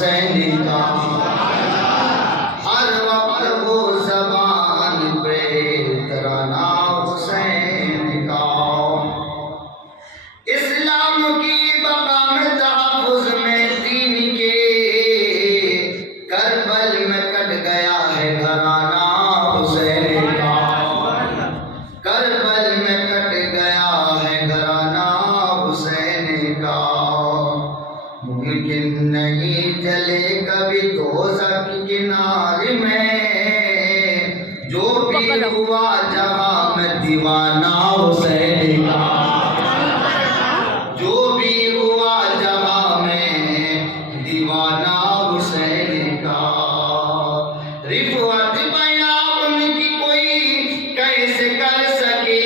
حسین کا، ہر وقت وہ زبان پہ ترانہ حسین کا، اسلام کی بقا میں تحفظ میں دین کے، کربل میں کٹ گیا ہے گھرانہ حسین کا، کربل میں کٹ گیا ہے گھرانہ حسین کا، ممکن نہیں چلے کبھی دوزخ کی کنارے میں، جو بھی ہوا جہاں میں دیوانہ حسین کا، جو بھی ہوا جہاں میں دیوانہ حسین کا، رفعت بیان ان کی کوئی کیسے کر سکے،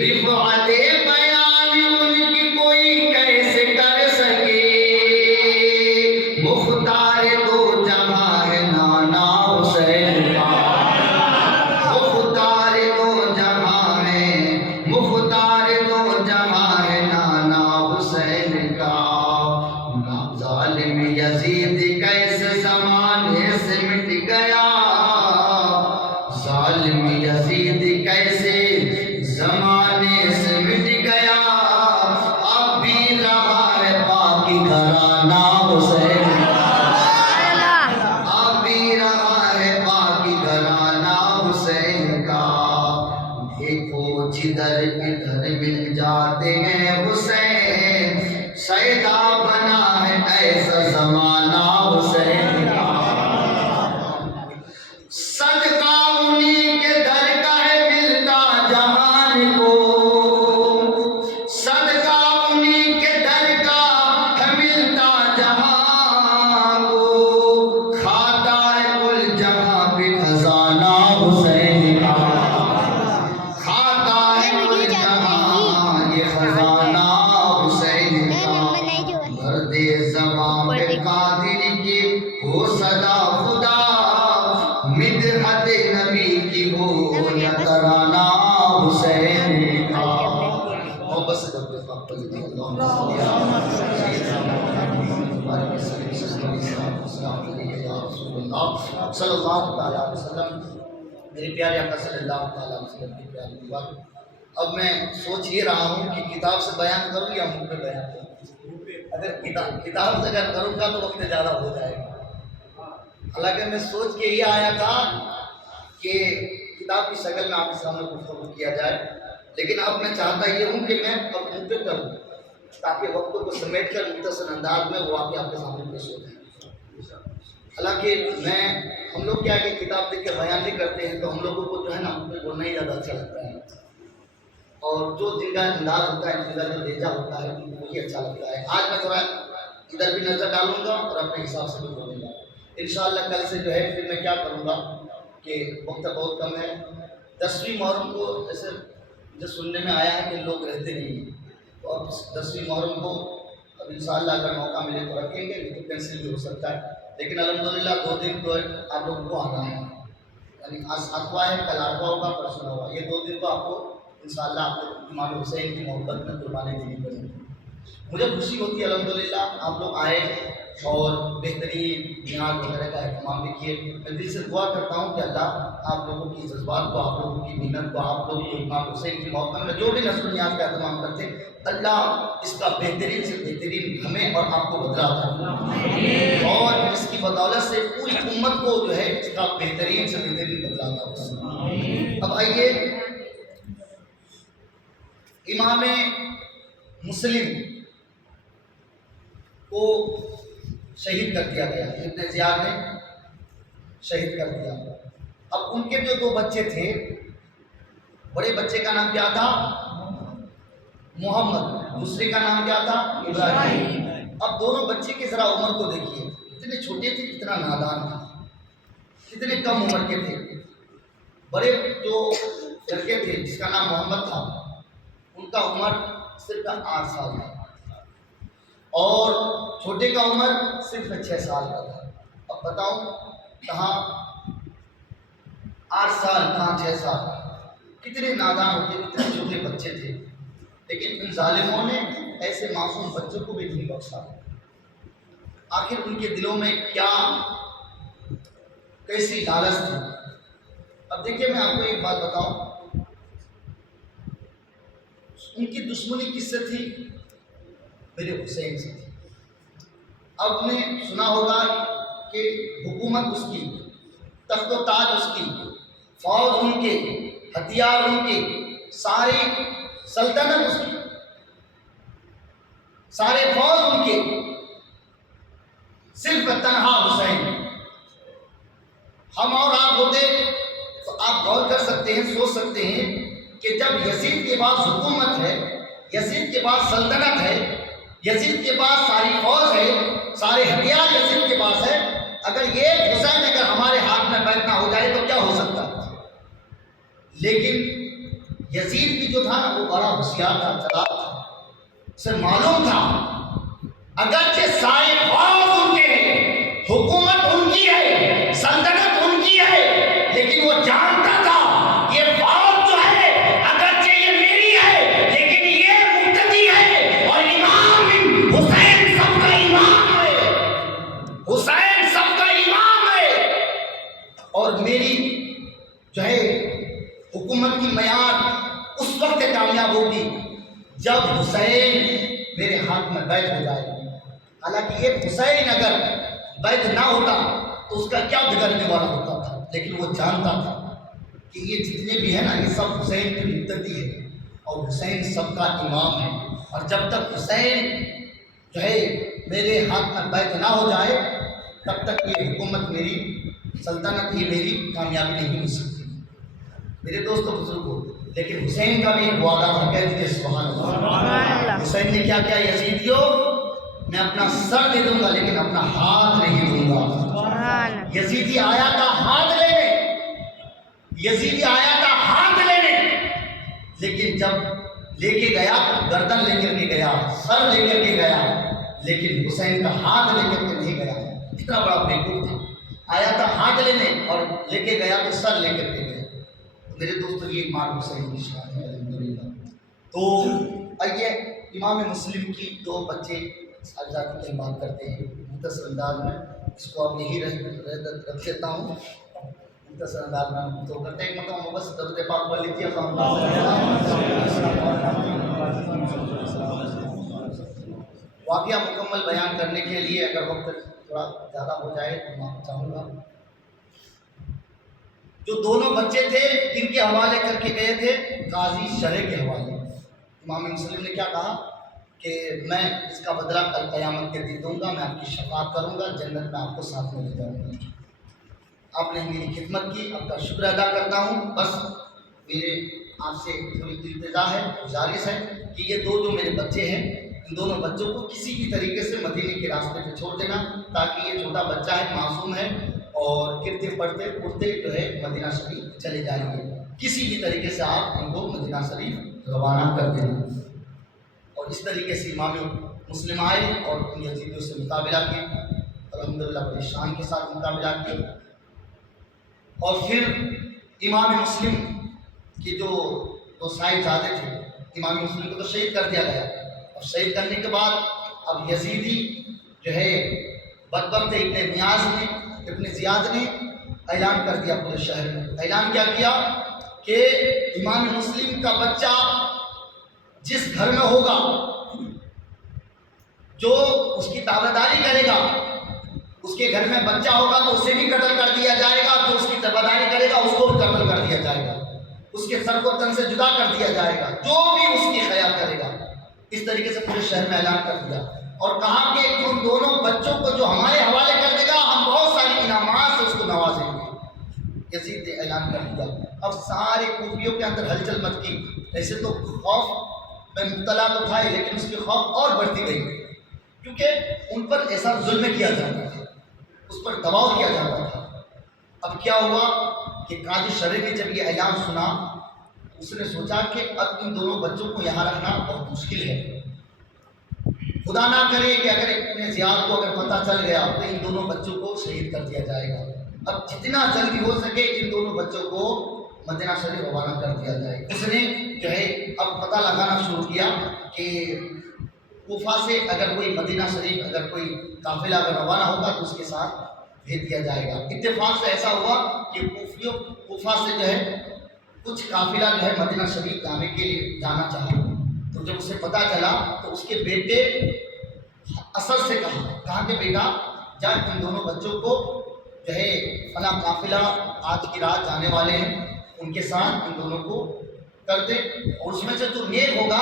رفعت بیان ان کی کوئی کیسے کر سکے، مختار دو جہاں ہے نانا حسین کا، مختار دو جہاں ہے، مختار دو جہاں ہے نانا حسین کا، ظالم یزید کیسے زمانے سے مٹ گیا، ظالم یزید کیسے زمانے سے مٹ گیا، اب بھی رہا ہے باقی گھرانہ حسین کا، اب بھی رہا ہے باقی گھرانہ حسین کا، دیکھو جدھر ادھر مل جاتے ہیں حسین، سیدا بنا ہے ایسا زمانہ حسین کا، صدقہ انہی کے در کا ہے ملتا جہان کو، صدقہ انہی کے در کا ہے ملتا جہان کو، کھاتا ہے کل جہاں پہ خزانہ حسین کا، کھاتا ہے کل جہاں یہ خزانہ حسین کا، مرد زبان پہ قادر کی ہو صدا خدا، مدحت نبی کی ہو یا ترانہ حسین کا، اور بس رب پاک پر صلی اللہ تعالیٰ علیہ وسلم، میرے پیارے آقا صلی اللہ تعالیٰ علیہ وسلم کی پیاری دیوار۔ اب میں سوچ یہ رہا ہوں کہ کتاب سے بیان کروں یا منہ پہ بیان کروں، اگر کتاب سے اگر کروں گا تو وقت زیادہ ہو جائے گا، حالانکہ میں سوچ کے یہ آیا تھا کہ کتاب کی شکل میں آپ کے سامنے گفتگو کیا جائے، لیکن اب میں چاہتا یہ ہوں کہ میں اب منہ پہ کروں تاکہ وقتوں کو سمیٹ کر مختصر انداز میں وہ واقعہ آپ کے سامنے پیش ہو جائے۔ حالانکہ ہم لوگ کیا ہے کہ کتاب دیکھ کے بیان نہیں کرتے ہیں، تو ہم لوگوں کو جو ہے نا بولنا ہی زیادہ اچھا لگتا ہے، اور جو جن کا انداز ہوتا ہے، جن کا جو لہجہ ہوتا ہے وہی اچھا لگتا ہے۔ آج میں تھوڑا ادھر بھی نظر ڈالوں گا اور اپنے حساب سے بھی بولوں گا انشاءاللہ۔ کل سے جو ہے پھر میں کیا کروں گا کہ وقت بہت کم ہے، 10ویں محرم کو جیسے مجھے سننے میں آیا ہے کہ لوگ رہتے نہیں ہیں، تو اب 10ویں محرم کو اب انشاءاللہ اگر موقع ملے تو رکھیں گے، نہیں تو کینسل بھی ہو سکتا ہے، لیکن الحمدللہ 2 دن تو آپ لوگوں کو آنا ہے، یعنی آج 7واں ہے، کل 8واں ہوگا، پرسوں ہوگا، یہ 2 دن تو آپ کو انشاءاللہ آپ کو امام حسین کی محبت میں قربانی دینی پڑے گی۔ مجھے خوشی ہوتی ہے الحمدللہ آپ لوگ آئے اور بہترین نیاز وغیرہ کا اہتمام بھی کیے۔ میں دل سے دعا کرتا ہوں کہ اللہ آپ لوگوں کی جذبات کو، آپ لوگوں کی محنت کو، آپ لوگوں کو امام حسین کی محبت میں جو بھی نظر و نیاز کا اہتمام کرتے ہیں، اللہ اس کا بہترین سے بہترین ہمیں اور آپ کو بدلا عطا فرمائے، اور اس کی بدولت سے پوری امت کو جو ہے اس کا بہترین سے بہترین بدلا عطا فرمائے۔ اب آئیے، امام مسلم کو شہید کر دیا گیا، ابن زیاد نے شہید کر دیا۔ اب ان کے جو 2 بچے تھے، بڑے بچے کا نام کیا تھا؟ محمد، دوسرے کا نام کیا تھا؟ ابراہیم۔ اب دونوں بچے کی ذرا عمر کو دیکھیے، کتنے چھوٹے تھے، کتنا نادان تھا، کتنے کم عمر کے تھے۔ بڑے جو لڑکے تھے جس کا نام محمد تھا، ان کا عمر صرف 8 سال تھا، اور چھوٹے کا عمر صرف 6 سال کا تھا۔ اب بتاؤ کہاں 8 سال کہاں 6 سال، کتنے نادان ہوتے، کتنے چھوٹے بچے تھے، لیکن ان ظالموں نے ایسے معصوم بچوں کو بھی نہیں بخشا۔ آخر ان کے دلوں میں کیا کیسی لالچ تھی۔ اب دیکھیے میں آپ کو ایک بات بتاؤں، ان کی دشمنی کس سے تھی؟ میرے حسین سے تھی۔ اب نے سنا ہوگا کہ حکومت اس کی، تخت و تاج اس کی، فوج ان کے، ہتھیار ان کے، ساری سلطنت اس کی، سارے فوج ان کے، صرف تنہا حسین۔ ہم اور آپ ہوتے تو آپ غور کر سکتے ہیں، سوچ سکتے ہیں کہ جب یزید کے پاس حکومت ہے، یزید کے پاس سلطنت ہے، یزید کے پاس ساری فوج ہے، سارے ہتھیار یزید کے پاس ہے، اگر یہ حسین اگر ہمارے ہاتھ میں بیٹھنا ہو جائے تو کیا ہو سکتا ہے؟ لیکن یزید بھی جو تھا نا وہ بڑا ہوشیار تھا، چلاک تھا، اسے معلوم تھا اگرچہ سارے فوج ان کے ہیں، حکومت ان کی ہے، سلطنت ان کی ہے، لیکن وہ جانتا تھا یہ فوج جو ہے اگرچہ یہ میری ہے لیکن یہ مقتدی ہے، اور امام حسین سب کا امام ہے، حسین سب کا امام ہے، اور میری جو ہے حکومت کی میعاد اس وقت کامیاب ہوگی جب حسین میرے ہاتھ میں بیعت ہو جائے۔ حالانکہ یہ حسین اگر بیعت نہ ہوتا تو اس کا کیا بگڑنے والا ہوتا تھا، لیکن وہ جانتا تھا کہ یہ جتنے بھی ہیں نا یہ سب حسین کے مقتدی ہے اور حسین سب کا امام ہے، اور جب تک حسین جو ہے میرے ہاتھ میں بیعت نہ ہو جائے تب تک یہ حکومت میری، سلطنت یہ میری کامیابی نہیں ہو سکتی۔ میرے دوستوں بزرگوں، لیکن حسین کا بھی ایک وعدہ تھا، کہہ دیجیے سبحان اللہ۔ حسین نے کیا کیا؟ یزیدیوں میں اپنا سر دے دوں گا لیکن اپنا ہاتھ نہیں دوں گا۔ یزیدی آیا تھا ہاتھ لینے، یزیدی آیا تھا ہاتھ لینے، لیکن جب لے کے گیا تو گردن لے کر کے گیا، سر لے کر کے گیا، لیکن حسین کا ہاتھ لے کر کے نہیں گیا۔ اتنا بڑا بیوقوف تھا، آیا تھا ہاتھ لینے اور لے کے گیا تو سر لے کر کے گیا۔ میرے دوستوں یہ امام حسین کی شان ہے الحمدللہ۔ تو آئیے امام مسلم کی دو بچے سالگرہ کی بات کرتے ہیں مختصر انداز میں، اس کو آپ یہی رکھ دیتا ہوں مختصر انداز میں تو کرتے ہیں، مطلب بس درود پاک پڑھ لیجیے۔ واقعہ مکمل بیان کرنے کے لیے اگر وقت تھوڑا زیادہ ہو جائے تو میں چاہوں گا، جو دونوں بچے تھے جن کے حوالے کر کے گئے تھے قاضی شرح کے حوالے، امام مسلم نے کیا کہا کہ میں اس کا بدلہ کل قیامت کے دن دوں گا، میں آپ کی شفاعت کروں گا، جنت میں آپ کو ساتھ میں لے جاؤں گا۔ آپ نے میری خدمت کی، آپ کا شکر ادا کرتا ہوں، بس میرے آپ سے تھوڑی التجا ہے، گزارش ہے کہ یہ دو جو میرے بچے ہیں ان دونوں بچوں کو کسی بھی طریقے سے مدینے کے راستے پہ چھوڑ دینا، تاکہ یہ چھوٹا بچہ ہے، معصوم ہے، اور گرتے پڑتے اڑتے جو ہے مدینہ شریف چلے جائیں گے، کسی بھی طریقے سے آپ ان کو مدینہ شریف روانہ کر دینا۔ اور اس طریقے سے امام مسلم آئے اور ان یزیدیوں سے مقابلہ کیا، الحمدللہ بڑی شان کے ساتھ مقابلہ کیا، اور پھر امام مسلم کے جو دو صاحبزادے تھے، امام مسلم کو تو شہید کر دیا گیا، اور شہید کرنے کے بعد اب یزیدی جو ہے بدبخت ابن نیاز نے، ابن زیاد نے اعلان کر دیا پورے شہر میں۔ اعلان کیا کیا کہ امام مسلم کا بچہ جس گھر میں ہوگا، جو اس کی تابعداری کرے گا، اس کے گھر میں بچہ ہوگا تو اسے بھی قتل کر دیا جائے گا، جو اس کی تابعداری کرے گا اس کو بھی قتل کر دیا جائے گا، اس کے سر کو تن سے جدا کر دیا جائے گا، جو بھی اس کی خیال کرے گا۔ اس طریقے سے پورے شہر میں اعلان کر دیا، اور کہا کہ ان دونوں بچوں کو جو ہمارے حوالے کر دے گا ہم بہت ساری انعامات سے اس کو نوازیں گے۔ یزید نے اعلان کر دیا۔ اب سارے کوفیوں کے اندر ہلچل مچ کی، ایسے تو خوف میں مبتلا تو تھا لیکن اس کی خوف اور بڑھتی گئی، کیونکہ ان پر ایسا ظلم کیا جاتا تھا، اس پر دباؤ کیا جاتا تھا۔ اب کیا ہوا کہ قاضی شرح نے جب یہ اعلان سنا، اس نے سوچا کہ اب ان دونوں بچوں کو یہاں رکھنا بہت مشکل ہے، خدا نہ کرے کہ اگر ابن زیاد کو اگر پتہ چل گیا تو ان دونوں بچوں کو شہید کر دیا جائے گا، اب جتنا جلدی ہو سکے ان دونوں بچوں کو مدینہ شریف روانہ کر دیا جائے۔ اس نے جو ہے اب پتہ لگانا شروع کیا کہ کوفہ سے اگر کوئی مدینہ شریف اگر کوئی قافلہ اگر روانہ ہوگا تو اس کے ساتھ بھیج دیا جائے گا۔ اتفاق سے ایسا ہوا کہ کوفہ سے جو ہے کچھ قافلہ جو ہے مدینہ شریف جانے کے لیے جانا چاہا، تو جب اسے پتہ چلا تو اس کے بیٹے اسد سے کہا کہ بیٹا جا ان دونوں بچوں کو جو ہے فلاں قافلہ آج کی رات جانے والے ہیں ان کے ساتھ ان دونوں کو کر دے، اور اس میں سے جو نیک ہوگا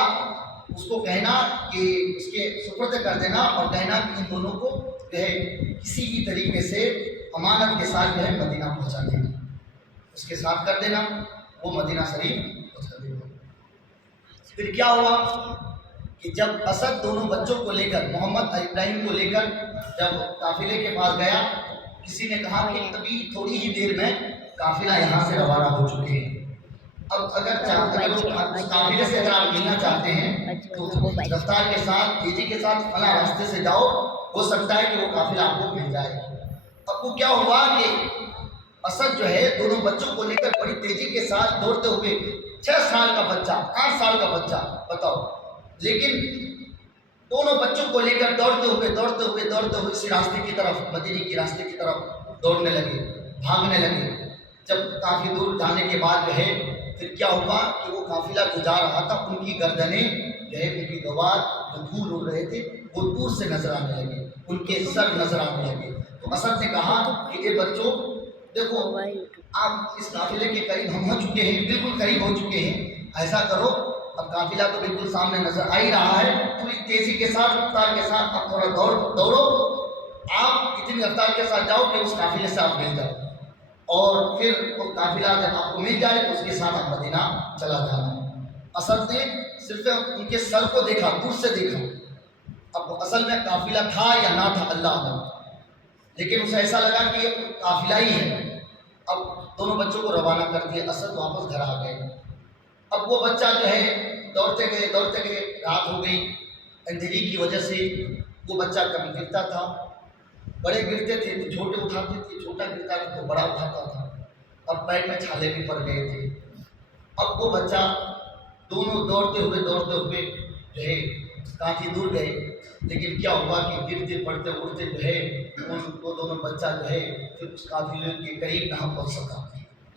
اس کو کہنا کہ اس کے سپرد کر دینا، اور کہنا کہ ان دونوں کو جو ہے کسی بھی طریقے سے امانت کے ساتھ جو ہے مدینہ پہنچا دینا، اس کے ساتھ کر دینا، وہ مدینہ شریف پہنچا دینا۔ پھر کیا ہوا کہ جب اسد دونوں بچوں کو لے کر محمد ابراہیم کو لے کر جب قافلے کے پاس گیا، کسی نے کہا کہ ابھی تھوڑی ہی دیر میں قافلہ یہاں سے روانہ ہو چکے ہیں۔ اب اگر قافلے سے اگر آپ ملنا چاہتے ہیں تو رفتار کے ساتھ تیزی کے ساتھ فلاں راستے سے جاؤ، ہو سکتا ہے کہ وہ قافلہ آپ کو مل جائے۔ اب وہ کیا ہوا کہ اسد جو ہے دونوں بچوں کو لے کر بڑی تیزی کے ساتھ دوڑتے ہوئے 6 سال کا بچہ 8 سال کا بچہ بتاؤ، لیکن دونوں بچوں کو لے کر دوڑتے ہوئے اسی راستے کی طرف مدینے کی راستے کی طرف دوڑنے لگے، بھاگنے لگے۔ جب کافی دور جانے کے بعد جو ہے پھر کیا ہوا کہ وہ قافلہ جو جا رہا تھا ان کی گردنیں جو ہے ان کی گوار جو دھول اڑ رہے تھے وہ دور سے نظر آنے لگے، ان کے سر نظر آنے لگے۔ تو اسد نے کہا کہ اے بچوں دیکھو آپ اس قافلے کے قریب ہم ہو چکے ہیں، بالکل قریب ہو چکے ہیں، ایسا کرو اب قافلہ تو بالکل سامنے نظر آ ہی رہا ہے، تھوڑی تیزی کے ساتھ رفتار کے ساتھ اب تھوڑا دوڑو، آپ اتنی رفتار کے ساتھ جاؤ کہ اس قافلے سے آپ مل جاؤ، اور پھر وہ قافلہ جب آپ کو مل جائے تو اس کے ساتھ آپ مدینہ چلا جانا۔ اسد نے صرف ان کے سر کو دیکھا، دور سے دیکھا، اب اصل میں قافلہ تھا یا نہ تھا اللہ عالم، لیکن اسے ایسا لگا کہ یہ قافلہ ہی ہے۔ اب دونوں بچوں کو روانہ کر دیا، اسد واپس گھر آ گئے۔ اب وہ بچہ جو ہے دوڑتے گئے، رات ہو گئی، اندھیری کی وجہ سے وہ بچہ کبھی گرتا تھا، بڑے گرتے تھے تو چھوٹے اٹھاتے تھے، چھوٹا گرتا تھا تو بڑا اٹھاتا تھا، اب پیر میں چھالے بھی پڑ گئے تھے۔ اب وہ بچہ دونوں دوڑتے ہوئے جو ہے کافی دور گئے، لیکن کیا ہوا کہ گرتے پڑتے اڑتے جو ہے وہ دونوں بچہ جو ہے پھر اس قافلے کے قریب نہ پہنچ سکا،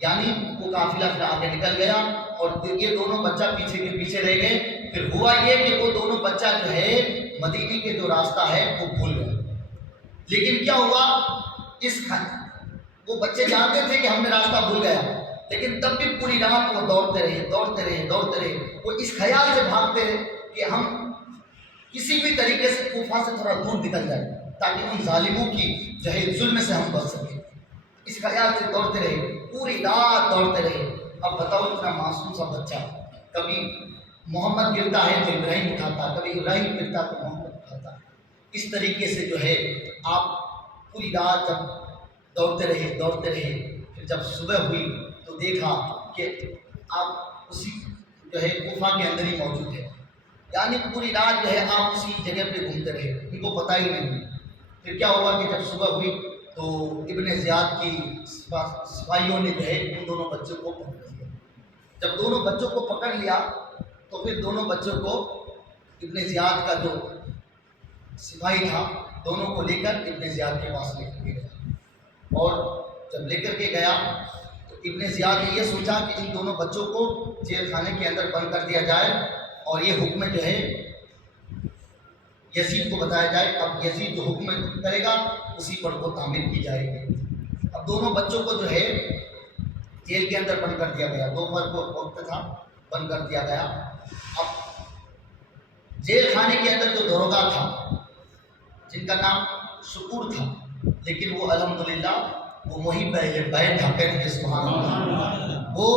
یعنی وہ قافلہ پھر آگے نکل گیا اور یہ دونوں بچہ پیچھے کے پیچھے رہ گئے۔ پھر ہوا یہ کہ وہ دونوں بچہ جو ہے مدینے کے جو راستہ ہے وہ بھول گئے، لیکن کیا ہوا وہ بچے جانتے تھے کہ ہم نے راستہ بھول گیا، لیکن تب بھی پوری رات وہ دوڑتے رہے، وہ اس خیال سے بھاگتے رہے کہ ہم کسی بھی طریقے سے کوفہ سے تھوڑا دور نکل جائے تاکہ ان ظالموں کی جو ہے ظلم سے ہم بچ سکیں، اس خیال سے دوڑتے رہے، پوری رات دوڑتے رہے۔ اب بتاؤ اتنا معصوم سا بچہ، کبھی محمد گرتا ہے تو ابراہیم اٹھاتا، کبھی ابراہیم گرتا تو محمد اٹھاتا، اس طریقے سے جو ہے آپ پوری رات جب دوڑتے رہے، پھر جب صبح ہوئی تو دیکھا کہ آپ اسی جو ہے کوفہ کے اندر ہی موجود ہے، یعنی پوری رات جو ہے آپ اسی جگہ پہ گھومتے رہے، ان کو پتہ ہی نہیں۔ پھر کیا ہوا کہ جب صبح ہوئی تو ابن زیاد کی سپاہیوں نے جو ہے ان دونوں بچوں کو پکڑ لیا۔ جب دونوں بچوں کو پکڑ لیا تو پھر دونوں بچوں کو ابن زیاد کا جو سپاہی تھا دونوں کو لے کر ابن زیاد کے پاس لے کر کے گیا، اور جب لے کر کے گیا تو ابن زیاد نے یہ سوچا کہ ان دونوں بچوں کو جیل خانے کے اندر بند کر دیا جائے اور یہ حکم جو ہے یزید کو بتایا جائے، اب یزید جو حکم کرے گا اسی پر وہ تعمیل کی جائے گی۔ اب دونوں بچوں کو جو ہے جیل کے اندر بند کر دیا گیا، دوپہر کو وقت تھا، بند کر دیا گیا۔ اب جیل خانے کے اندر جو داروغہ تھا جن کا نام شکور تھا، لیکن وہ الحمدللہ وہ محب اہل بیت تھا، کہتے ہیں سبحان اللہ، وہ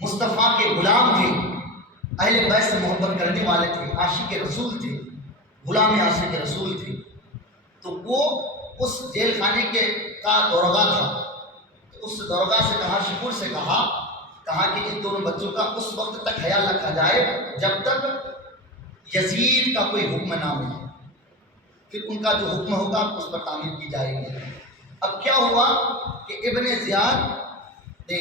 مصطفیٰ کے غلام تھے، اہل بیت سے محبت کرنے والے تھے، عاشق رسول تھے، غلام عاشق رسول تھے۔ تو وہ اس جیل خانے کا داروغہ تھا، تو اس داروغہ سے کہا، شکور سے کہا کہ ان دونوں بچوں کا اس وقت تک خیال رکھا جائے جب تک یزید کا کوئی حکم نہ ملے، پھر ان کا جو حکم ہوگا اس پر تعمیل کی جائے گی۔ اب کیا ہوا کہ ابن زیاد نے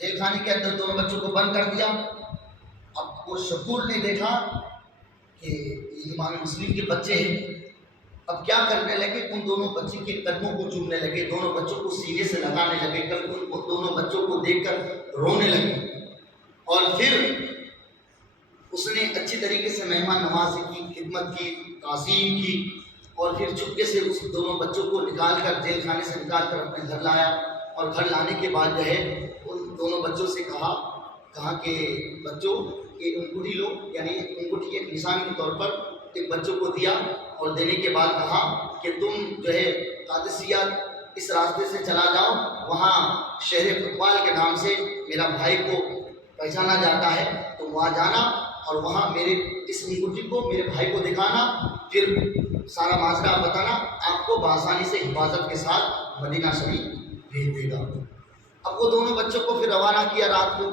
جیل خانے کے اندر دونوں بچوں کو بند کر دیا۔ اب وہ شکور نے دیکھا کہ یہ امام مسلم کے بچے ہیں. اب کیا کرنے لگے, ان دونوں بچوں کے قدموں کو چومنے لگے, دونوں بچوں کو سینے سے لگانے لگے, ان دونوں بچوں کو دیکھ کر رونے لگے. اور پھر اس نے اچھی طریقے سے مہمان نوازی کی, خدمت کی, تعظیم کی, اور پھر چپکے سے اس دونوں بچوں کو نکال کر جیل خانے سے نکال کر اپنے گھر لایا. اور گھر لانے کے بعد جو ہے ان دونوں بچوں سے کہا کہ بچوں یہ انگوٹھی لو, یعنی انگوٹھی ایک نشان کے طور پر ایک بچوں کو دیا, اور دینے کے بعد کہا کہ تم جو ہے قادسیہ اس راستے سے چلا جاؤ, وہاں شہر فٹبال کے نام سے میرا بھائی کو پہچانا جاتا ہے, تم وہاں جانا اور وہاں میرے اس انگوٹھی کو میرے بھائی کو دکھانا, پھر سارا معاملہ بتانا, آپ کو بآسانی سے حفاظت کے ساتھ مدینہ شریف بھیج دے گا. اب وہ دونوں بچوں کو پھر روانہ کیا رات کو.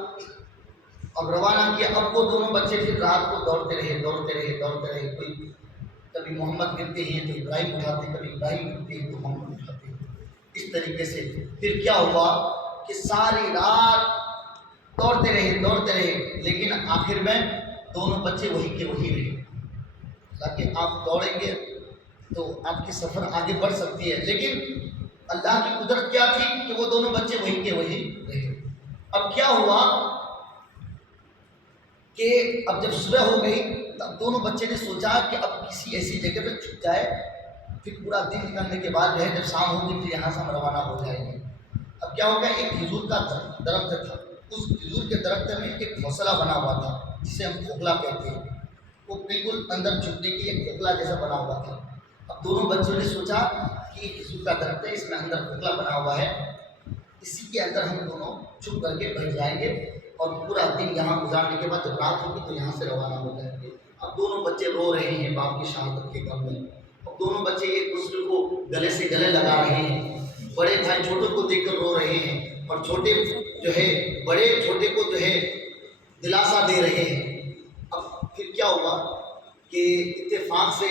اب روانہ کیا, اب وہ دونوں بچے پھر رات کو دوڑتے رہے. کوئی کبھی محمد گرتے ہیں تو ابراہیم اٹھاتے, کبھی ابراہیم گرتے ہیں تو محمد اٹھاتے. اس طریقے سے پھر کیا ہوا کہ ساری رات دوڑتے رہے, لیکن آخر میں دونوں بچے وہی کے وہی رہے. حالانکہ آپ دوڑیں گے تو آپ کی سفر آگے بڑھ سکتی ہے, لیکن اللہ کی قدرت کیا تھی کہ وہ دونوں بچے وہی کے وہی رہے. اب کیا ہوا کہ اب جب صبح ہو گئی تب دونوں بچے نے سوچا کہ اب کسی ایسی جگہ پہ چھپ جائے, پھر پورا دن نکلنے کے بعد جو ہے جب شام ہوگی پھر یہاں سے ہم روانہ ہو جائیں گے. اب کیا ہوگا, ایک کھجور کا درخت تھا, اس کھجور کے درخت میں ایک گھونسلہ بنا ہوا تھا جسے ہم کھوکھلا کہتے ہیں, وہ بالکل اندر چھپنے کے لیے کھوکھلا جیسا بنا ہوا تھا. اب دونوں بچوں نے سوچا کہ یہ کھجور کا درخت ہے, اس میں اندر کھوکھلا بنا ہوا ہے, اسی کے اندر ہم دونوں چھپ کر کے بیٹھ جائیں گے, اور پورا دن یہاں گزارنے کے بعد جب رات ہوگی تو یہاں سے روانہ ہو جائیں گے. اب دونوں بچے رو رہے ہیں باپ کی شہادت کے غم میں. اب دونوں بچے ایک دوسرے کو گلے سے گلے لگا رہے ہیں, بڑے بھائی چھوٹوں کو دیکھ کر رو رہے ہیں, اور چھوٹے جو ہے بڑے چھوٹے کو جو ہے دلاسا دے رہے ہیں. اب پھر کیا ہوا کہ اتفاق سے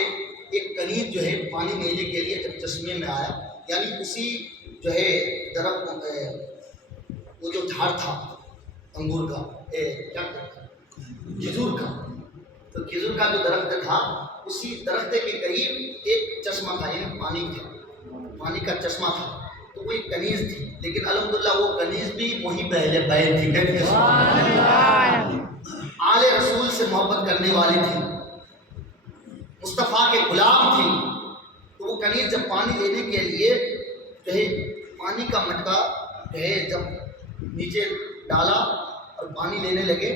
ایک کنیز جو ہے پانی لینے کے لیے جب چشمے میں آیا, یعنی اسی جو ہے درخت وہ جو جھاڑ تھا انگور کا, کھجور کا, تو کھجور کا جو درخت تھا اسی درخت کے قریب ایک چشمہ تھا, یعنی پانی کا چشمہ تھا. تو وہ ایک کنیز تھی, لیکن الحمدللہ وہ کنیز بھی وہی پہلے بیل تھی, آل رسول سے محبت کرنے والی تھی, مصطفیٰ کے غلام تھی. تو وہ کنیز جب پانی لینے کے لیے جو ہے پانی کا مٹکا جو ہے جب نیچے ڈالا اور پانی لینے لگے,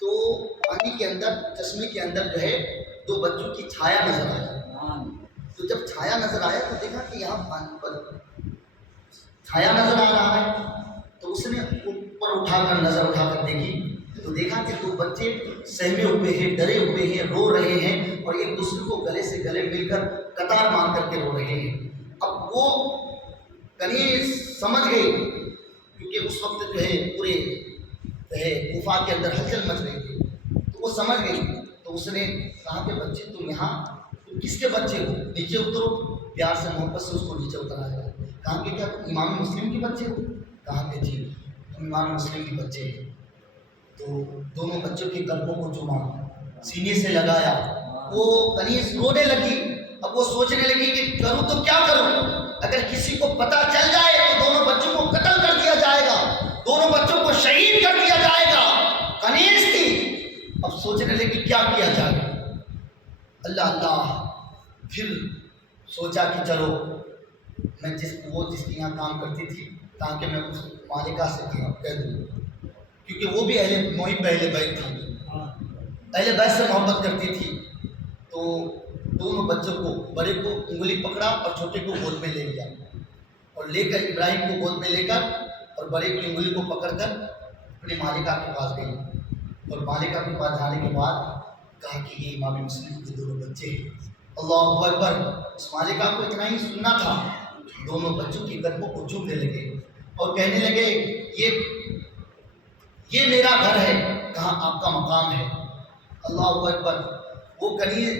تو پانی کے اندر چشمے کے اندر جو ہے دو بچوں کی چھایا نظر آئی. تو جب چھایا نظر آیا تو دیکھا کہ یہاں پانی پر چھایا نظر آ رہا ہے, تو اس نے اوپر اٹھا کر نظر اٹھا کر دیکھی تو دیکھا کہ دو بچے سہمے ہوئے ہیں, ڈرے ہوئے ہیں, رو رہے ہیں, اور ایک دوسرے کو گلے سے گلے مل کر قطار مار کر کے رو رہے ہیں. اب وہ کنیز سمجھ گئی, کیونکہ اس وقت جو ہے پورے کوفہ کے اندر ہلچل مچ رہی تھی, تو وہ سمجھ گئی. تو اس نے کہا کہ بچے تم یہاں کس کے بچے ہو, نیچے اترو. پیار سے محبت سے اس کو نیچے اترایا. کہا کہ کیا تم امام مسلم کے بچے ہو؟ کہا کہ جی ہم امام مسلم کے بچے ہیں. تو دونوں بچوں کے قلبوں کو چوما, سینے سے لگایا. وہ کنیز رونے لگی. اب وہ سوچنے لگی کہ کروں تو کیا کروں, اگر کسی کو پتہ چل جائے تو دونوں بچوں کو قتل کر دیا جائے گا, دونوں بچوں کو شہید کر دیا جائے گا. کنیز تھی. اب سوچنے لگی کیا کیا جائے. اللہ پھر سوچا کہ چلو میں جس کے یہاں کام کرتی تھی تاکہ میں اس مالکہ سے کہہ دوں, کیونکہ وہ بھی پہلے بیت تھی, اہل بیت سے محبت کرتی تھی. تو دونوں بچوں کو, بڑے کو انگلی پکڑا اور چھوٹے کو گود میں لے لیا, اور لے کر ابراہیم کو گود میں لے کر اور بڑے کی انگلی کو پکڑ کر اپنی مالکہ کے پاس گئی. اور مالکہ کے پاس جانے کے بعد کہا کہ یہ امام مسلم کے دونوں بچے ہیں. اللہ اکبر. اس مالکہ کو اتنا ہی سننا تھا, دونوں بچوں کی قدموں کو چومنے لگے اور کہنے لگے یہ میرا گھر ہے, کہاں آپ کا مقام ہے. اللہ اکبر. وہ کنیز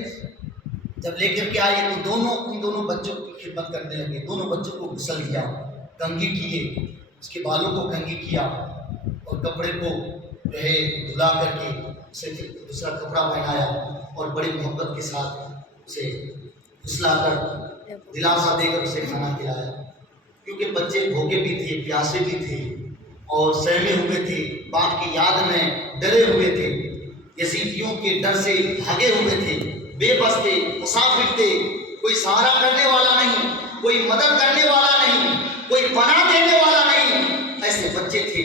جب لے کر کے آئے تو ان دونوں بچوں کی خدمت کرنے لگے. دونوں بچوں کو غسل دیا, کنگھی کیے, اس کے بالوں کو کنگھی کیا, اور کپڑے کو جو ہے دھلا کر کے اسے دوسرا کپڑا پہنایا, اور بڑی محبت کے ساتھ اسے پھسلا کر دلاسا دے کر اسے کھانا کھلایا، کیونکہ بچے بھوکے بھی تھے، پیاسے بھی تھے اور سہمے ہوئے تھے، بات کی یاد میں ڈرے ہوئے تھے، یزیدیوں کے ڈر سے بھاگے ہوئے تھے، بے بس تھے، مسافر تھے، کوئی سہارا کرنے والا نہیں، کوئی مدد کرنے والا نہیں، کوئی پناہ دینے والا نہیں، ایسے بچے تھے۔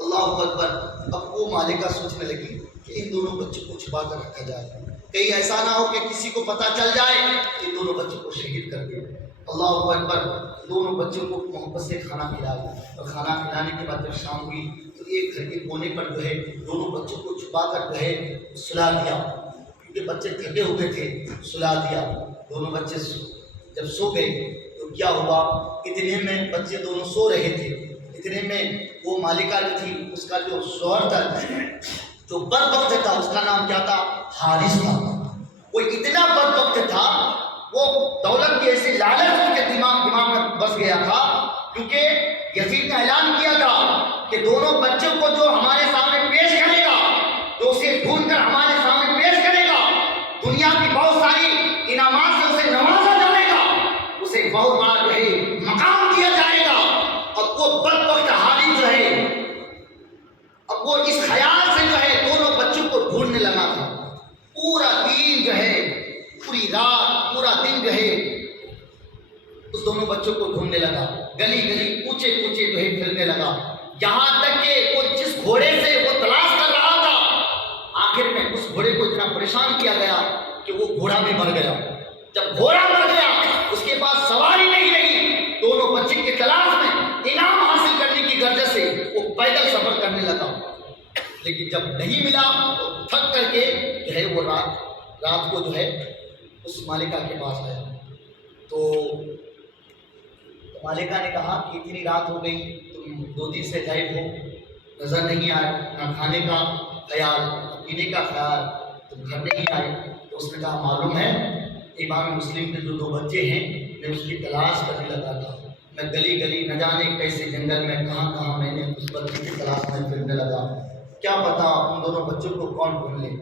اللہ اکبر۔ اب وہ مالکہ سوچنے لگی کہ ان دونوں بچوں کو چھپا کر رکھا جائے، کہیں ایسا نہ ہو کہ کسی کو پتہ چل جائے کہ ان دونوں بچوں کو شہید کر دے۔ اللہ اکبر۔ دونوں بچوں کو محبت سے کھانا کھلایا، اور کھانا کھلانے کے بعد جب شام ہوئی تو ایک گھر کے کونے پر جو ہے دونوں بچوں کو چھپا کر جو ہے سلا دیا، کیونکہ بچے تھکے ہوئے تھے، سلا دیا۔ دونوں بچے جب سو گئے تو کیا ہوا، اتنے میں بچے دونوں سو رہے تھے، اتنے میں وہ مالکہ جو تھی، اس کا جو شوہر تھا، جو بدبخت تھا، اس کا نام کیا تھا، حارث تھا۔ وہ اتنا بدبخت تھا، وہ دولت کی ایسی لالچ ان کے دماغ میں بس گیا تھا، کیونکہ یزید نے اعلان کیا تھا کہ دونوں بچوں کو جو ہمارے سامنے پیش کرے گا، جو اسے ڈھونڈ کر ہمارے سامنے پیش کرے گا، دنیا کی بہت ساری انعامات سے اسے نوازا جائے گا، اسے بہت بڑا جو ہے مقام دیا جائے گا۔ اب وہ بدبخت حارث جو ہے، اب وہ اس خیال سے جو ہے دونوں بچوں کو ڈھونڈنے لگا تھا، پورا دن جو ہے، پوری رات، پورا دن جو ہے اس دونوں بچوں کو ڈھونڈنے لگا، گلی گلی کوچے کوچے جو ہے پھرنے لگا، یہاں تک کہ وہ جس گھوڑے سے وہ تلاش کر رہا تھا، آخر میں اس گھوڑے کو اتنا پریشان کیا گیا کہ وہ گھوڑا بھی مر گیا۔ جب گھوڑا مر گیا، اس کے پاس سواری نہیں رہی، دونوں بچے کی تلاش میں انعام حاصل کرنے کی غرض سے وہ پیدل سفر کرنے لگا، لیکن جب نہیں ملا تو تھک کر کے جو ہے وہ رات کو جو ہے اس مالکہ کے پاس آیا۔ تو مالکہ نے کہا کہ اتنی رات ہو گئی، تم 2 دن سے غائب ہو، نظر نہیں آئے، نہ کھانے کا خیال، نہ پینے کا خیال، تم گھر نہیں آئے۔ تو اس نے کہا معلوم ہے امام مسلم کے جو 2 بچے ہیں، میں اس کی تلاش کرنے لگا تھا، میں گلی گلی نہ جانے کیسے جنگل میں کہاں کہاں میں نے اس بچے کی تلاش میں پھرنے لگا، کیا پتا ان دونوں بچوں کو کون ڈھونڈ لے،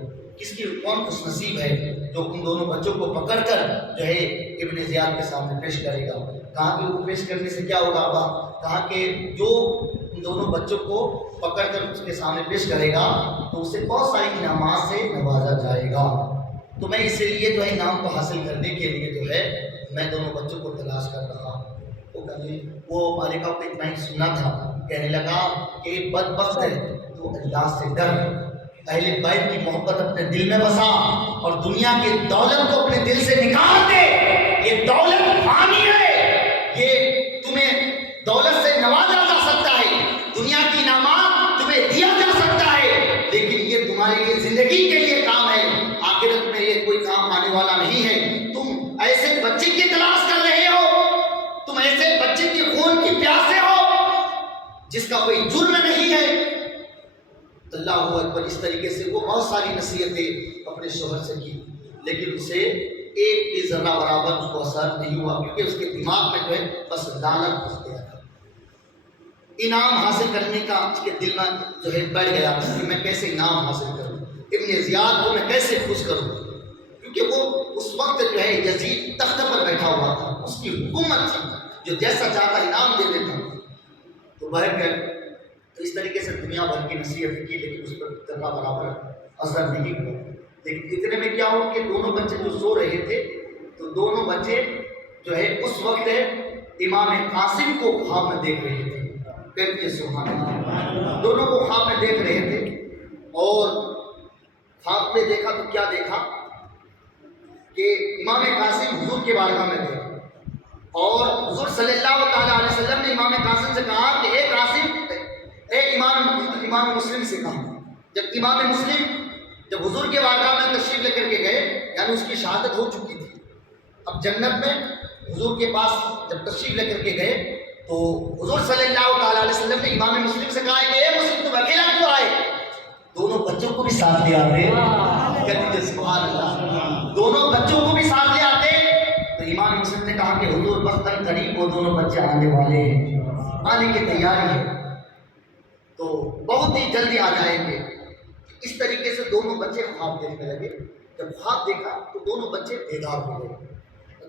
کون خوش نصیب ہے جو ان دونوں بچوں کو پکڑ کر جو ہے ابن زیاد کے سامنے پیش کرے گا۔ کہا کہ وہ پیش کرنے سے کیا ہوگا ابا، کہا کہ جو ان دونوں بچوں کو پکڑ کر اس کے سامنے پیش کرے گا تو اسے بہت ساری انعامات سے نوازا جائے گا، تو میں اسی لیے جو ہے انعام کو حاصل کرنے کے لیے جو ہے میں دونوں بچوں کو تلاش کر رہا ہوں۔ وہ مالکہ کو اتنا ہی سننا تھا، کہنے لگا کہ بدبخت ہے تو اللہ سے ڈر، اہل بیت کی محبت اپنے دل میں بسا اور دنیا کی دولت کو اپنے دل سے نکال دے، یہ دولت فانی ہے، یہ تمہیں دولت سے نوازا جا سکتا ہے، دنیا کی انعامات تمہیں دیا جا سکتا ہے، لیکن یہ تمہارے لیے زندگی کے لیے کام ہے، آخرت میں یہ کوئی کام آنے والا نہیں ہے۔ تم ایسے بچے کی تلاش کر رہے ہو، تم ایسے بچے کی خون کی پیاسے ہو جس کا کوئی جرم نہیں ہے۔ اللہ اکبر۔ اس طریقے سے وہ بہت ساری نصیحتیں اپنے شوہر سے کی، لیکن اسے ایک بھی ذرہ برابر اس کو اثر نہیں ہوا، کیونکہ اس کے دماغ میں جو ہے بس لالچ گھس گیا تھا، انعام حاصل کرنے کا اس کے دل میں جو ہے بڑھ گیا کہ میں کیسے انعام حاصل کروں، ابن زیاد کو میں کیسے خوش کروں، کیونکہ وہ اس وقت جو ہے یزید تخت پر بیٹھا ہوا تھا، اس کی حکومت تھی، جو جیسا چاہتا انعام دے دیتا۔ تو بہرکیف تو اس طریقے سے دنیا بھر کی نصیحت کی، لیکن اس پر ذرہ برابر اثر نہیں ہوا۔ لیکن اتنے میں کیا ہوا کہ دونوں بچے جو سو رہے تھے، تو دونوں بچے جو ہے اس وقت امام قاسم کو خواب میں دیکھ رہے تھے، کہتے سبحان اللہ، دونوں کو خواب میں دیکھ رہے تھے، اور خواب میں دیکھا تو کیا دیکھا کہ امام قاسم حضور کے بارگاہ میں گئے، اور حضور صلی اللہ تعالیٰ علیہ وسلم نے امام قاسم سے کہا کہ اے قاسم، اے امام مسلم سے کہا، جب امام مسلم جب حضور کے بارگاہ میں تشریف لے کر کے گئے، یعنی اس کی شہادت ہو چکی تھی، اب جنت میں حضور کے پاس جب تشریف لے کر کے گئے تو حضور صلی اللہ تعالیٰ علیہ وسلم نے امام مسلم سے کہا کہ اے مسلم تم اکیلا کیوں آئے، دونوں بچوں کو بھی ساتھ لے آتے، کہتے سبحان اللہ، دونوں بچوں کو بھی ساتھ لے آتے۔ تو امام مسلم نے کہا کہ حضور وقتاً قریب وہ دونوں بچے آنے والے ہیں، آنے کی تیاری ہے، تو بہت ہی جلدی آ جائیں گے۔ اس طریقے سے دونوں بچے خواب دیکھنے لگے، جب خواب دیکھا تو دونوں بچے بیدار ہو گئے.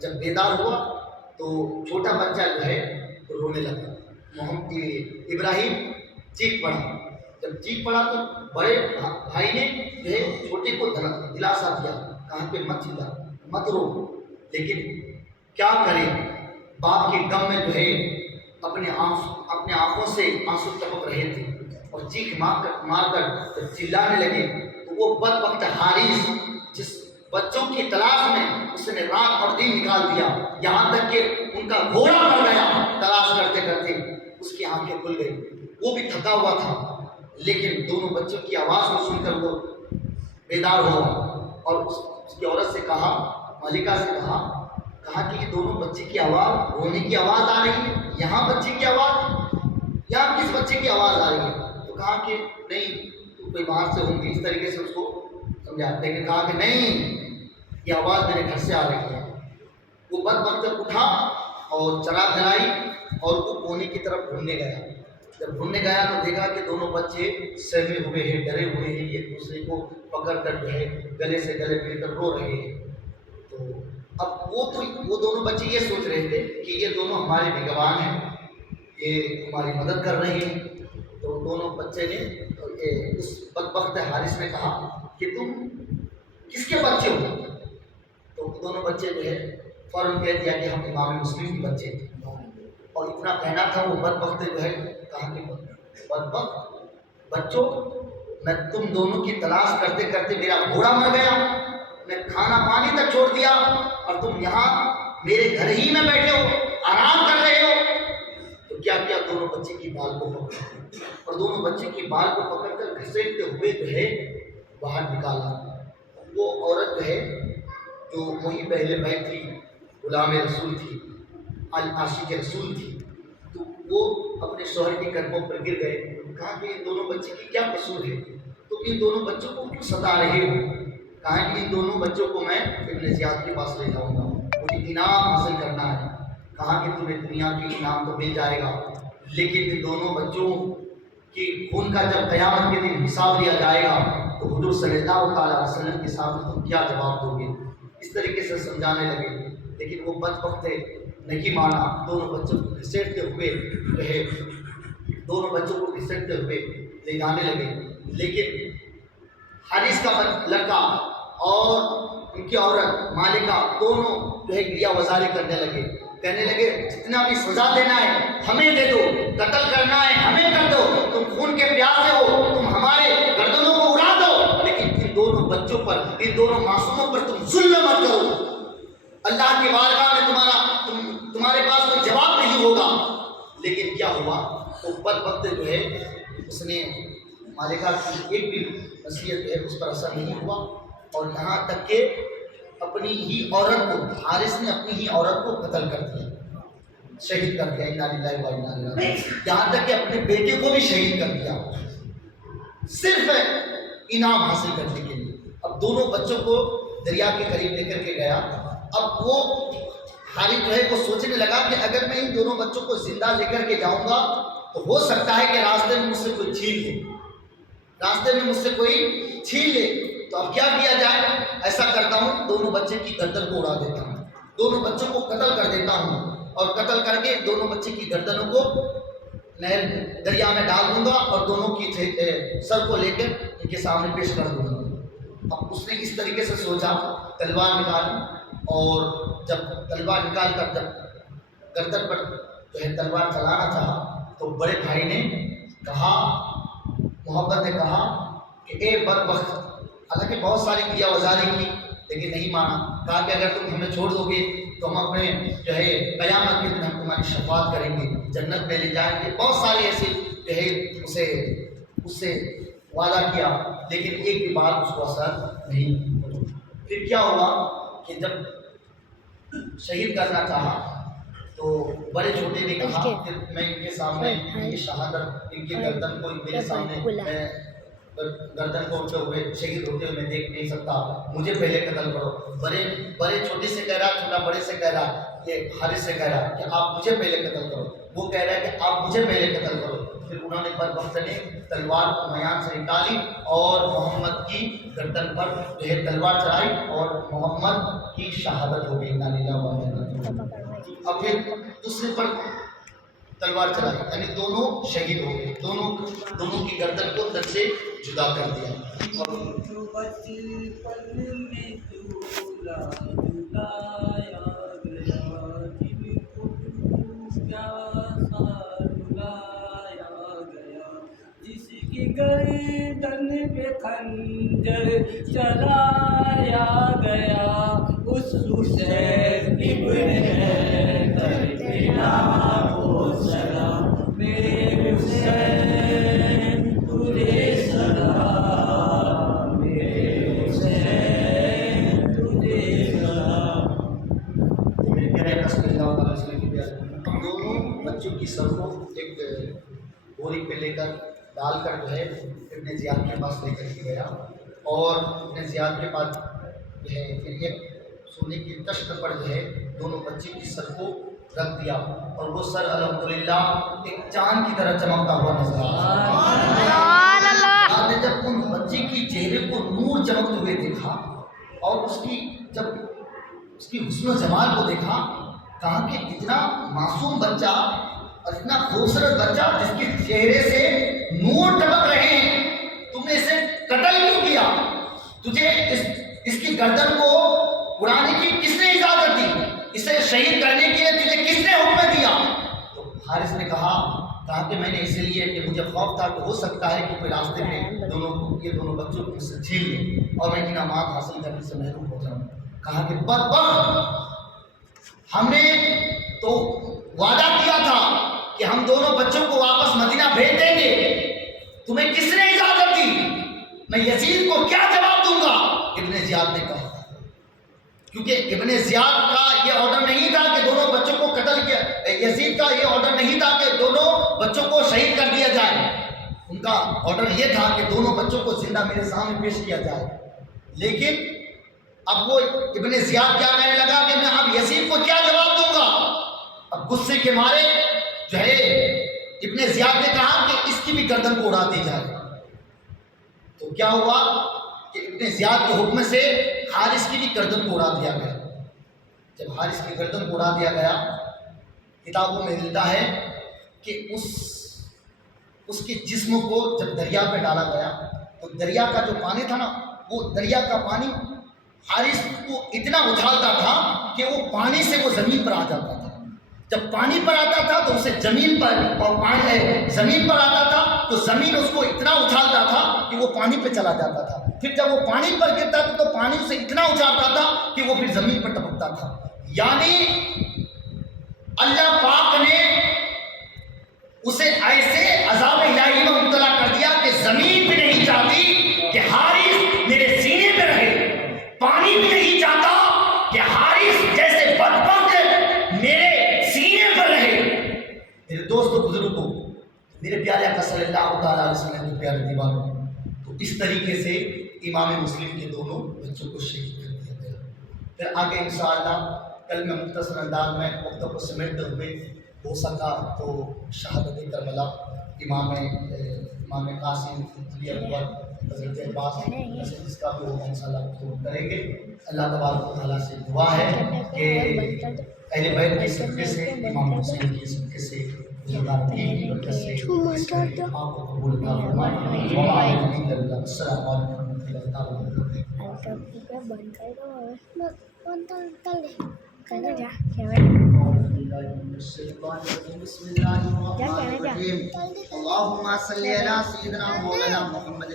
جب بیدار ہوا تو چھوٹا بچہ جو ہے رونے لگا. محمد ابراہیم چیخ پڑا. جب چیخ پڑا تو بڑے بھائی نے جو ہے چھوٹے کو دلاسا دیا, کہا کہ مت چلا, مت رو. لیکن کیا کرے, باپ کے غم میں جو ہے اپنے آنکھوں سے آنسو ٹپک رہے تھے اور چیخ مار کر جب چلانے لگے تو وہ بدبخت حارث جس بچوں کی تلاش میں اس نے رات اور دن نکال دیا, یہاں تک کہ ان کا گھوڑا مر گیا تلاش کرتے کرتے, اس کی آنکھیں کھل گئی. وہ بھی تھکا ہوا تھا, لیکن دونوں بچوں کی آواز کو سن کر وہ بیدار ہوا اور اس کی عورت سے کہا, ملکہ سے کہا کہ یہ دونوں بچے کی آواز, رونے کی آواز آ رہی ہے, یہاں بچے کی آواز, یہاں کس بچے کی آواز آ رہی ہے؟ تو کہا کہ نہیں, تو کوئی باہر سے ہوں گے. اس طریقے سے اس کو سمجھا, لیکن کہا کہ نہیں, یہ آواز میرے گھر سے آ رہی ہے. وہ بدبخت اٹھا اور چراغ جلائی اور وہ کونے کی طرف ڈھونڈنے گیا. جب ڈھونڈنے گیا تو دیکھا کہ دونوں بچے سہمے ہوئے ہیں, ڈرے ہوئے ہیں, ایک دوسرے کو پکڑ کر جو ہے گلے سے گلے مل کر رو رہے ہیں. تو اب وہ دونوں بچے یہ سوچ رہے تھے کہ یہ دونوں ہمارے نگہبان ہیں, یہ ہماری مدد کر رہے ہیں. تو دونوں بچے نے اس بدبخت حارث نے کہا کہ تم کس کے بچے ہو؟ تو دونوں بچے جو ہے فوراً کہہ دیا کہ ہم امام مسلم کے بچے تھے. اور اتنا کہنا تھا وہ بدبخت جو ہے کہا کہ بدبخت بچوں, میں تم دونوں کی تلاش کرتے کرتے میرا گھوڑا مر گیا, میں کھانا پانی تک چھوڑ دیا اور تم یہاں میرے گھر ہی میں بیٹھے ہو, آرام کر رہے ہو. تو کیا کیا, دونوں بچے کی بال کو پکڑا اور دونوں بچے کی بال کو پکڑ کر گھسیٹتے ہوئے جو ہے باہر نکالا. وہ عورت جو ہے جو وہی پہلے میں تھی, غلام رسول تھی, عاشق رسول تھی, تو وہ اپنے شوہر کے قدموں پر گر گئے. کہا کہ ان دونوں بچے کی کیا قصور ہے, تو ان دونوں بچوں کو کیوں ستا رہے ہو؟ کہا کہ ان دونوں بچوں کو میں ابن زیاد کے پاس لے جاؤں گا, مجھے انعام حاصل کرنا ہے. کہا کہ تمہیں دنیا کی انعام تو مل جائے گا, لیکن ان دونوں بچوں کی خون کا جب قیامت کے دن حساب لیا جائے گا تو حضور صلی اللہ علیہ وسلم کے سامنے تم کیا جواب دو گے؟ اس طریقے سے سمجھانے لگے. لیکن وہ بدبخت نہیں مانا, دونوں بچوں کو گھسیٹتے ہوئے رہے, دونوں بچوں کو گھسیٹتے ہوئے لے جانے لگے. لیکن حارث کا لڑکا اور ان کی عورت مالکہ دونوں جو ہے گریا وزاری کرنے لگے, کہنے لگے جتنا بھی سزا دینا ہے ہمیں دے دو, قتل کرنا ہے ہمیں کر دو, تم خون کے پیاسے ہو, تم ہمارے گردنوں کو اڑا دو, لیکن ان دونوں بچوں پر, ان دونوں معصوموں پر تم ظلم مت کرو. اللہ کی بارگاہ میں تمہارے پاس کوئی جواب نہیں ہوگا. لیکن کیا ہوا, تو بدبخت جو ہے اس نے مالکہ کی ایک بھی نصیحت جو ہے اس پر اثر نہیں ہوا, اور یہاں تک کہ اپنی ہی عورت کو, حارث نے اپنی ہی عورت کو قتل کر دیا, شہید کر دیا. انا للہ و انا الیہ راجعون. یہاں تک کہ اپنے بیٹے کو بھی شہید کر دیا, صرف انعام حاصل کرنے کے لیے. اب دونوں بچوں کو دریا کے قریب لے کر کے گیا. اب وہ حارث جو ہے وہ سوچنے لگا کہ اگر میں ان دونوں بچوں کو زندہ لے کر کے جاؤں گا تو ہو سکتا ہے کہ راستے میں مجھ سے کوئی چھین لے, راستے میں مجھ سے کوئی چھین لے. تو اب کیا کیا جائے؟ ایسا کرتا ہوں دونوں بچے کی گردن کو اڑا دیتا ہوں, دونوں بچوں کو قتل کر دیتا ہوں, اور قتل کر کے دونوں بچے کی گردنوں کو نہر دریا میں ڈال دوں گا اور دونوں کی سر کو لے کر ان کے سامنے پیش کر دوں گا. اب اس نے اس طریقے سے سوچا, تلوار نکالی, اور جب تلوار نکال کر جب گردن پر جو ہے تلوار چلانا چاہا تو بڑے بھائی نے کہا, محبت نے کہا کہ اے بدبخت, حالانکہ بہت ساری کریا وزاری کی لیکن نہیں مانا. کہا کہ اگر تم ہمیں چھوڑ دو گے تو ہم اپنے جو ہے قیامت کے دن ہم تمہاری شفاعت کریں گے, جنت میں لے جائیں گے. بہت ساری ایسی جو ہے اس سے وعدہ کیا, لیکن ایک بھی بات اس کو اثر نہیں. پھر کیا ہوا کہ جب شہید کرنا چاہا تو بڑے چھوٹے نے کہا کہ میں ان کے سامنے ان کی شہادت, ان کی گردن کو میرے سامنے میں گردن کو اٹھتے ہوئے شہید ہوتے ہوئے میں دیکھ نہیں سکتا، مجھے پہلے قتل کرو. بڑے چھوٹے سے کہہ رہا، چھوٹا بڑے سے کہہ رہا، یہ حارث سے کہہ رہا کہ آپ مجھے پہلے قتل کرو. وہ کہہ رہا ہے کہ آپ مجھے پہلے قتل کرو. پھر انہوں نے بدبخت نے تلوار کو میان سے نکالی اور محمد کی گردن پر جو ہے تلوار چڑھائی اور محمد کی شہادت ہو گئی. انا للہ و انا الیہ راجعون. اب پھر دوسرے پر تلوار چلائی، یعنی دونوں شہید ہو گئے. دونوں کی گردن کو تن سے جدا کر دیا. گردن پہ خنجر چلایا گیا، اس حسین ابن حیدر کو سلام، میرے حسین تجھے سلام، میرے حسین تجھے سلام. میرے پیارے آقا صلی اللہ علیہ وسلم کے پیارے دونوں بچوں کی سر کو ایک بوری پہ لے کر ڈال کر جو ہے ابن زیاد کے پاس لے کر کے گیا اور ابن زیاد کے پاس جو ہے پھر ایک سونے کی تشت پر جو ہے دونوں بچے کی سر کو رکھ دیا اور وہ سر الحمدللہ ایک چاند کی طرح چمکتا ہوا نظر آیا. نے جب ان بچے کی چہرے کو نور چمکتے ہوئے دیکھا اور جب اس کی حسن و جمال کو دیکھا، کہا کہ اتنا معصوم بچہ اور اتنا خوبصورت بچہ جس کے چہرے سے نور ٹپک رہے ہیں، تم نے اسے قتل کیوں کیا؟ تجھے اس کی گردن کو اڑانے کی کس نے اجازت دی؟ اسے شہید کرنے کے لیے تجھے کس نے حکم دیا؟ تو حارث نے کہا کہ میں نے اس لیے کہ مجھے خوف تھا کہ ہو سکتا ہے کہ کوئی راستے میں یہ دونوں بچوں کو مجھ سے چھین لیں اور میں انعامات حاصل کرنے سے محروم ہو جاؤں. کہا کہ بدبخت، ہم نے تو وعدہ کیا تھا کہ ہم دونوں بچوں کو واپس مدینہ بھیج دیں گے، تمہیں کس نے اجازت دی؟ میں یزید کو کیا جواب دوں گا؟ ابن زیاد نے کہا، کیونکہ ابن زیاد کا یہ آرڈر نہیں تھا کہ دونوں بچوں کو قتل کیا، یزید کا یہ آرڈر نہیں تھا کہ دونوں بچوں کو شہید کر دیا جائے. ان کا آرڈر یہ تھا کہ دونوں بچوں کو زندہ میرے سامنے پیش کیا جائے. لیکن اب وہ ابن زیاد کیا کہنے لگا کہ میں اب یزید کو کیا جواب دوں گا؟ اب غصے کے مارے جو ہے ابن زیاد نے کہا کہ اس کی بھی گردن کو اڑا دی جائے. تو کیا ہوا کہ ابن زیاد کے حکم سے حارث کی بھی گردن کو اڑا دیا گیا. جب حارث کی گردن کو اڑا دیا گیا، کتابوں میں ملتا ہے کہ اس کے جسم کو جب دریا پہ ڈالا گیا تو دریا کا جو پانی تھا نا، وہ دریا کا پانی حارث کو اتنا اچھالتا تھا کہ وہ پانی سے وہ زمین پر آ جاتا تھا. جب پانی پر آتا تھا تو اسے زمین پر، اور زمین پر آتا تھا تو زمین اس کو اتنا اچھالتا تھا کہ وہ پانی پہ چلا جاتا تھا. پھر جب وہ پانی پر گرتا تھا تو پانی اسے اتنا اچھالتا تھا کہ وہ پھر زمین پر ٹپکتا تھا. یعنی اللہ پاک نے اسے ایسے عذاب الہی میں مبتلا کر دیا کہ زمین بھی نہیں چاہتی کہ حارث میرے سینے پہ رہے، پانی بھی نہیں چاہتا کہ حارث جیسے بدبخت میرے سینے پر رہے. میرے دوستو بزرگوں، میرے پیارے آقا صلی اللہ تعالیٰ علیہ وسلم کے پیارے دیوانوں، تو اس طریقے سے امام مسلم کے دونوں بچوں کو شہید کر دیا گیا. پھر آگے انشاءاللہ کل میں مختصر انداز میں وقت کو سمیٹتے ہوئے ہو سکا تو شہادت کربلا امام قاسم علی اکبر حضرت عباس جس کا بھی وہ انشاءاللہ کریں گے. اللہ تبارک و تعالیٰ سے دعا ہے کہ اہل بیت کے صدقے سے، امام حسین کے صدقے سے، بزرگان دین کی برکت سے آپ کو قبول عطا فرمائے. السلام علیکم ورحمۃ اللہ تعالیٰ وبرکاتہ. اللهم صل على سيدنا مولانا محمد.